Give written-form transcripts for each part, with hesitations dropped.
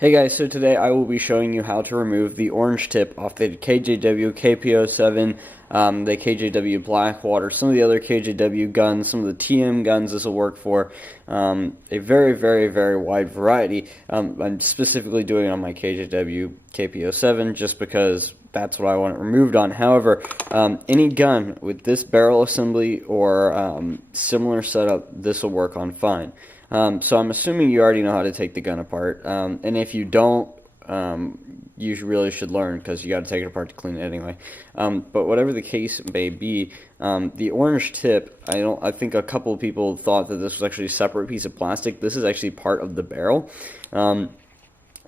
Hey guys, so today I will be showing you how to remove the orange tip off the KJW KP07, the KJW Blackwater, some of the other KJW guns, some of the TM guns this will work for, a very wide variety. I'm specifically doing it on my KJW KP07 just because that's what I want it removed on. However, any gun with this barrel assembly or similar setup, this will work on fine. So I'm assuming you already know how to take the gun apart, and if you don't, you really should learn because you got to take it apart to clean it anyway. But whatever the case may be, the orange tip, I think a couple of people thought that this was actually a separate piece of plastic. This is actually part of the barrel.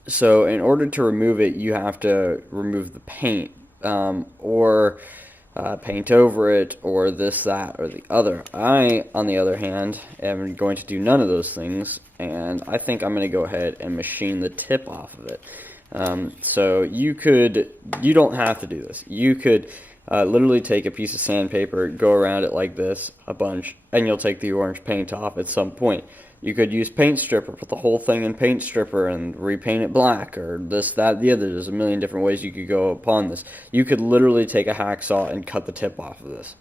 So in order to remove it, you have to remove the paint, or paint over it, or this, that, or the other. I, on the other hand, am going to do none of those things, and I think I'm going to go ahead and machine the tip off of it. So you don't have to do this. You could literally take a piece of sandpaper, go around it like this a bunch, and you'll take the orange paint off at some point. You could use paint stripper, put the whole thing in paint stripper and repaint it black, or this, that, the other. There's a million different ways you could go upon this. You could literally take a hacksaw and cut the tip off of this.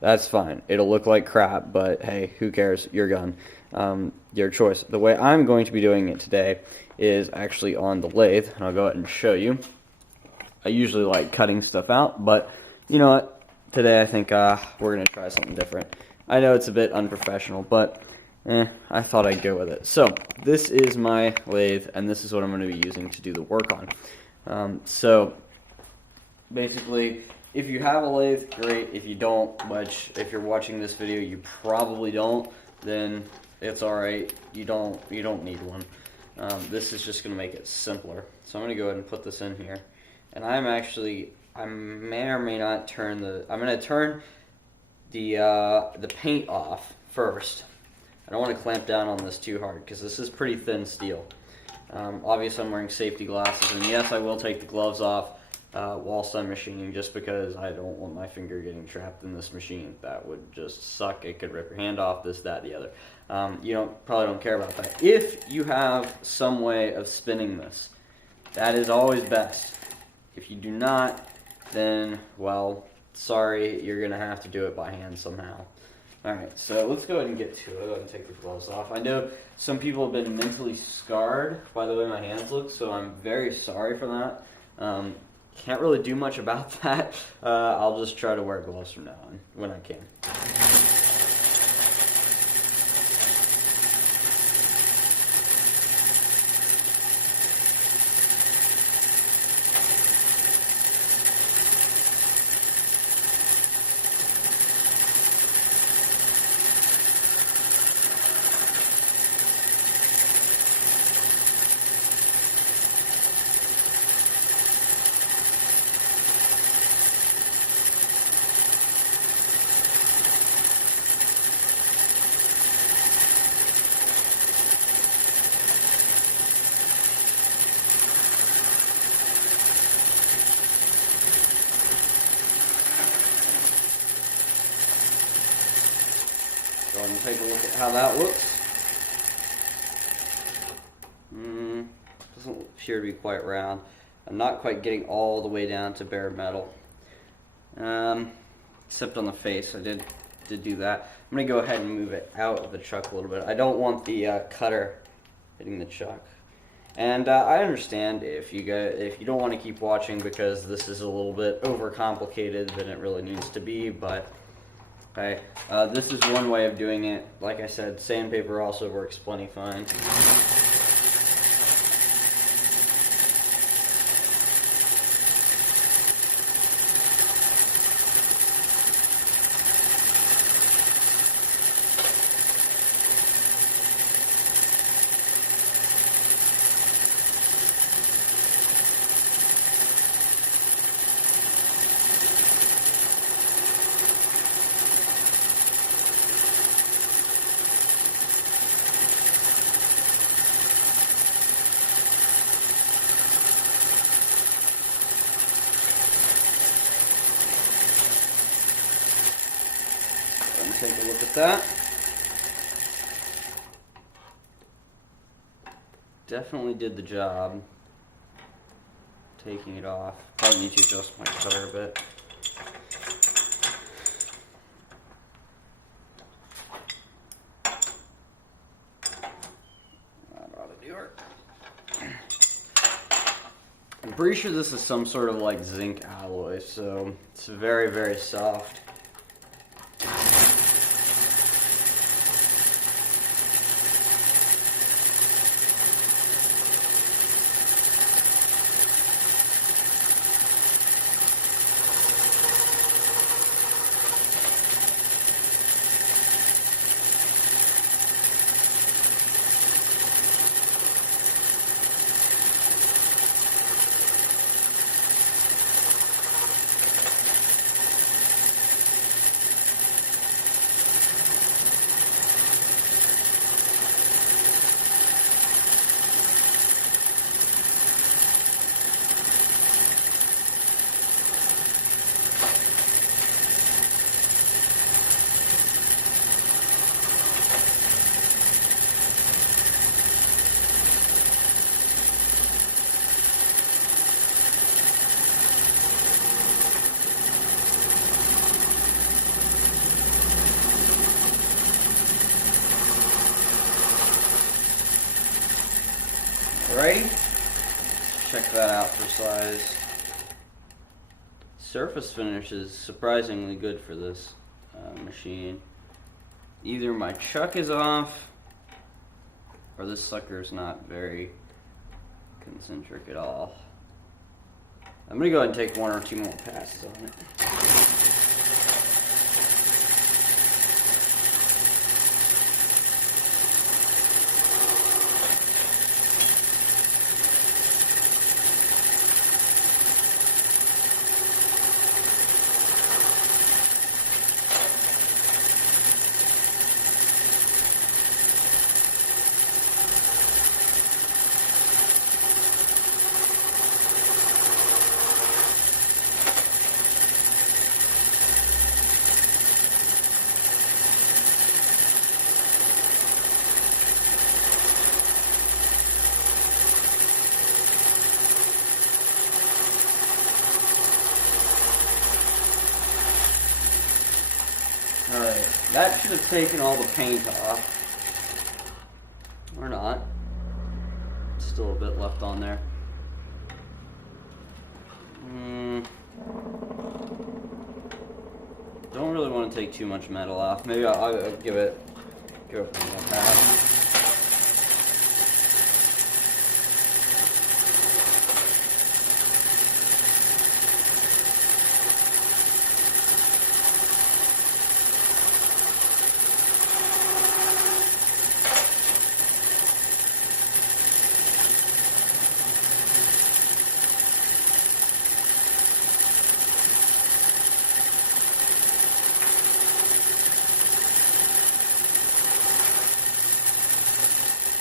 That's fine. It'll look like crap, but hey, who cares? Your gun. Your choice. The way I'm going to be doing it today is actually on the lathe, and I'll go ahead and show you. I usually like cutting stuff out, but you know what? Today I think we're going to try something different. I know it's a bit unprofessional, but I thought I'd go with it. So this is my lathe, and this is what I'm going to be using to do the work on. So basically, if you have a lathe, great. If you don't, which if you're watching this video, you probably don't, then it's alright. You don't need one. This is just going to make it simpler. So I'm going to go ahead and put this in here. And I may or may not turn I'm going to turn the paint off first. I don't want to clamp down on this too hard because this is pretty thin steel. Obviously I'm wearing safety glasses, and yes, I will take the gloves off whilst I'm machining, just because I don't want my finger getting trapped in this machine. That would just suck. It could rip your hand off, this, that, the other. You probably don't care about that. If you have some way of spinning this, that is always best. If you do not, then, well, sorry, you're going to have to do it by hand somehow. Alright, so let's go ahead and get to it. I'll go ahead and take the gloves off. I know some people have been mentally scarred by the way my hands look, so I'm very sorry for that. Can't really do much about that. I'll just try to wear gloves from now on when I can. Go ahead and take a look at how that looks. Doesn't appear to be quite round. I'm not quite getting all the way down to bare metal. Except on the face, I did do that. I'm going to go ahead and move it out of the chuck a little bit. I don't want the cutter hitting the chuck. And I understand if you don't want to keep watching because this is a little bit overcomplicated than it really needs to be, but okay, this is one way of doing it. Like I said, sandpaper also works plenty fine. Take a look at that. definitely did the job. Taking it off. Probably need to adjust my cutter a bit. That ought to do it. I'm pretty sure this is some sort of like zinc alloy, so it's very, very soft. Alrighty, check that out for size. Surface finish is surprisingly good for this machine. Either my chuck is off, or this sucker is not very concentric at all. I'm going to go ahead and take one or two more passes on it. Alright, that should have taken all the paint off. Or not. Still a bit left on there. Don't really want to take too much metal off. Maybe I'll give it one more pass.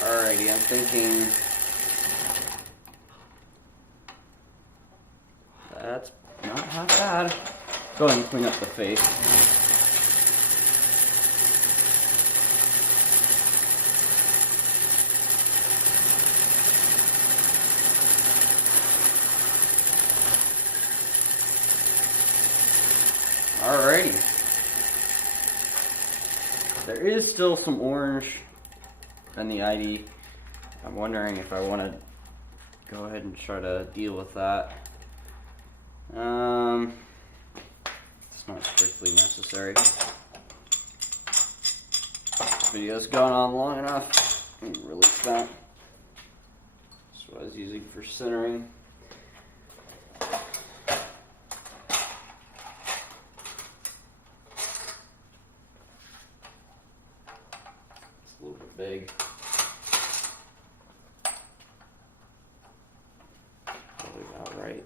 Alrighty, I'm thinking that's not half bad. Go ahead and clean up the face. Alrighty. There is still some orange in the ID. I'm wondering if I want to go ahead and try to deal with that. It's not strictly necessary. This video's gone on long enough. Let me release that. That's what I was using for centering. It's a little bit big. Probably about right.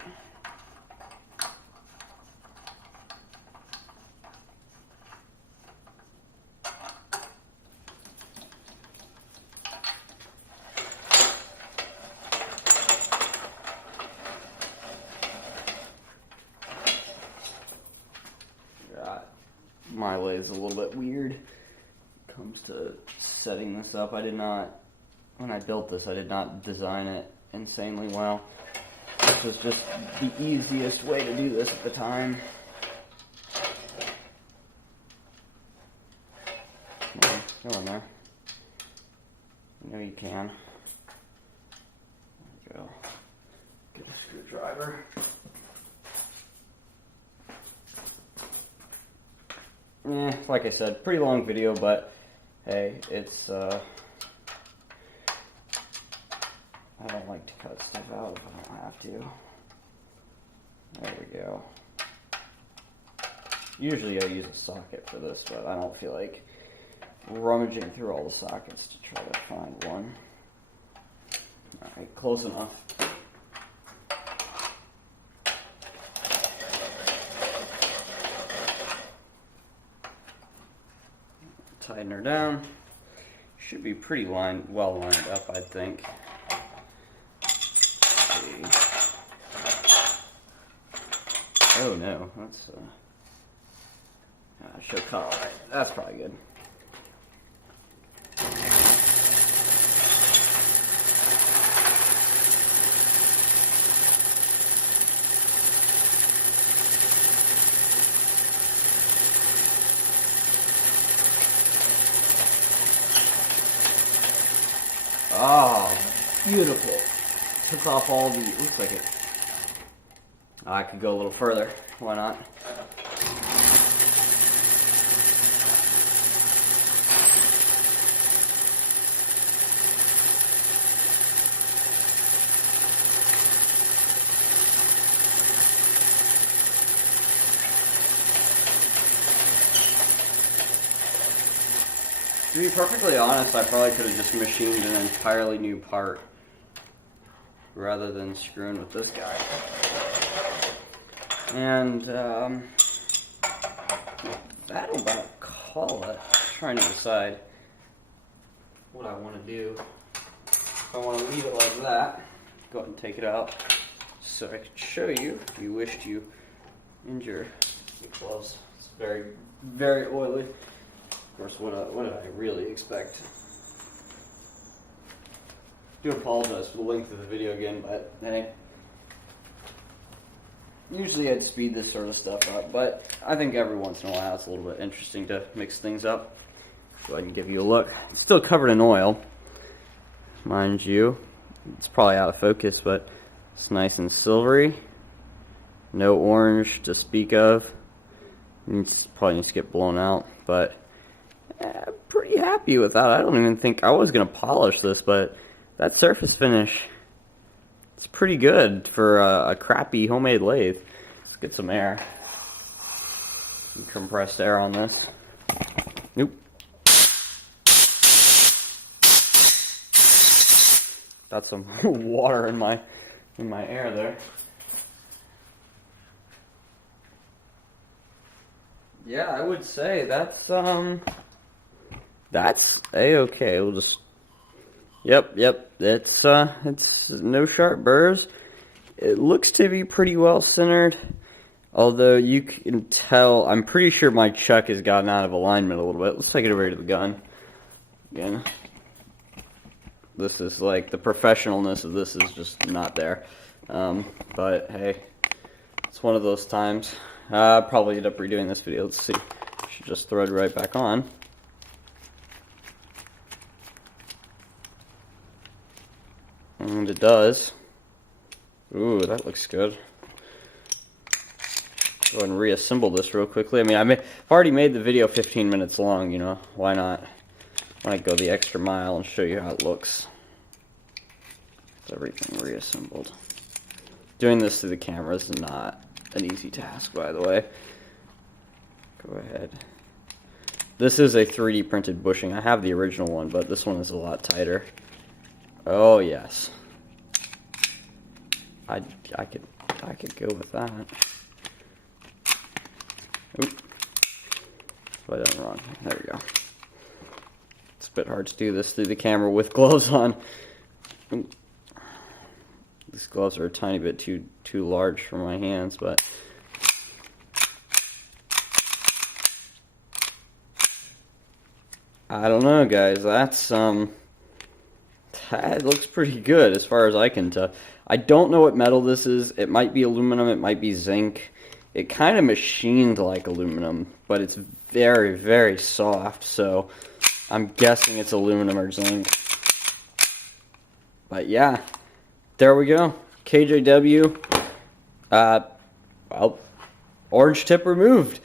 My way is a little bit weird when it comes to setting this up. I did not when I built this, I did not design it insanely well. This was just the easiest way to do this at the time. Come on, go in there. You know you can. There you go. Get a screwdriver. Like I said, pretty long video, but hey, it's I don't like to cut stuff out if I don't have to. There we go. Usually I use a socket for this, but I don't feel like rummaging through all the sockets to try to find one. Alright, close enough. Tighten her down. Should be pretty well lined up, I think. Oh no, that's should cut all right. That's probably good. Oh, beautiful. Took off all the, looks like it. I could go a little further. Why not? To be perfectly honest, I probably could have just machined an entirely new part rather than screwing with this guy. And that'll about call it. I'm trying to decide what I want to do. If I want to leave it like that, go ahead and take it out so I can show you if you wish to injure your gloves. It's very, very oily. Of course, what did I really expect? I do apologize for the length of the video again, but hey. Usually I'd speed this sort of stuff up, but I think every once in a while it's a little bit interesting to mix things up. Go ahead and give you a look. It's still covered in oil, mind you. It's probably out of focus, but it's nice and silvery. No orange to speak of. It probably needs to get blown out, but I'm pretty happy with that. I don't even think I was going to polish this, but that surface finish, it's pretty good for a crappy homemade lathe. Let's get some air. Some compressed air on this. Nope. Got some water in my air there. Yeah, I would say that's a-okay. We'll just Yep. It's no sharp burrs. It looks to be pretty well centered, although you can tell, I'm pretty sure my chuck has gotten out of alignment a little bit. Let's take it over to the gun. Again, this is like, the professionalness of this is just not there. But hey, it's one of those times. I'll probably end up redoing this video. Let's see. Should just thread right back on. And it does. Ooh, that looks good. Go ahead and reassemble this real quickly. I mean, I've already made the video 15 minutes long, you know. Why not? I might go the extra mile and show you how it looks. It's everything reassembled. Doing this through the camera is not an easy task, by the way. Go ahead. This is a 3D printed bushing. I have the original one, but this one is a lot tighter. Oh yes, I could go with that. Oop, I done wrong. There we go. It's a bit hard to do this through the camera with gloves on. Oop. These gloves are a tiny bit too large for my hands, but I don't know, guys. it looks pretty good as far as I can tell. I don't know what metal this is. It might be aluminum, it might be zinc. It kind of machined like aluminum, but it's very, very soft, so I'm guessing it's aluminum or zinc. But yeah, there we go. KJW, well, orange tip removed.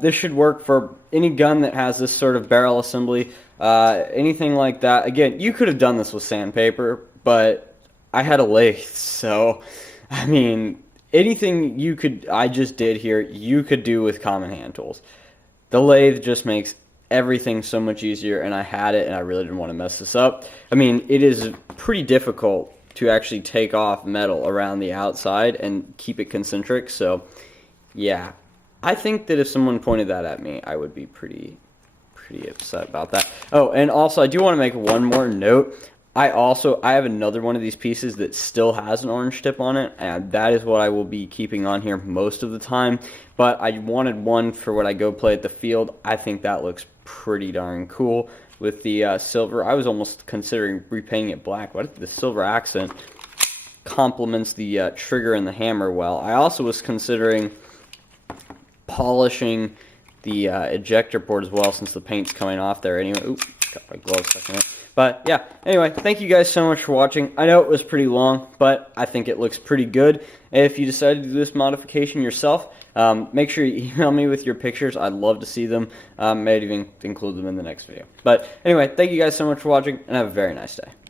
This should work for any gun that has this sort of barrel assembly, anything like that. Again, you could have done this with sandpaper, but I had a lathe, so, I mean, anything I just did here, you could do with common hand tools. The lathe just makes everything so much easier, and I had it, and I really didn't want to mess this up. I mean, it is pretty difficult to actually take off metal around the outside and keep it concentric, so, yeah. I think that if someone pointed that at me, I would be pretty upset about that. Oh, and also, I do want to make one more note. I have another one of these pieces that still has an orange tip on it, and that is what I will be keeping on here most of the time. But I wanted one for when I go play at the field. I think that looks pretty darn cool with the silver. I was almost considering repainting it black, but the silver accent complements the trigger and the hammer well. I also was considering polishing the ejector port as well, since the paint's coming off there anyway. Oops, got my gloves stuck in it. But yeah, anyway, thank you guys so much for watching. I know it was pretty long, but I think it looks pretty good. If you decide to do this modification yourself, make sure you email me with your pictures. I'd love to see them. Maybe even include them in the next video. But anyway, thank you guys so much for watching, and have a very nice day.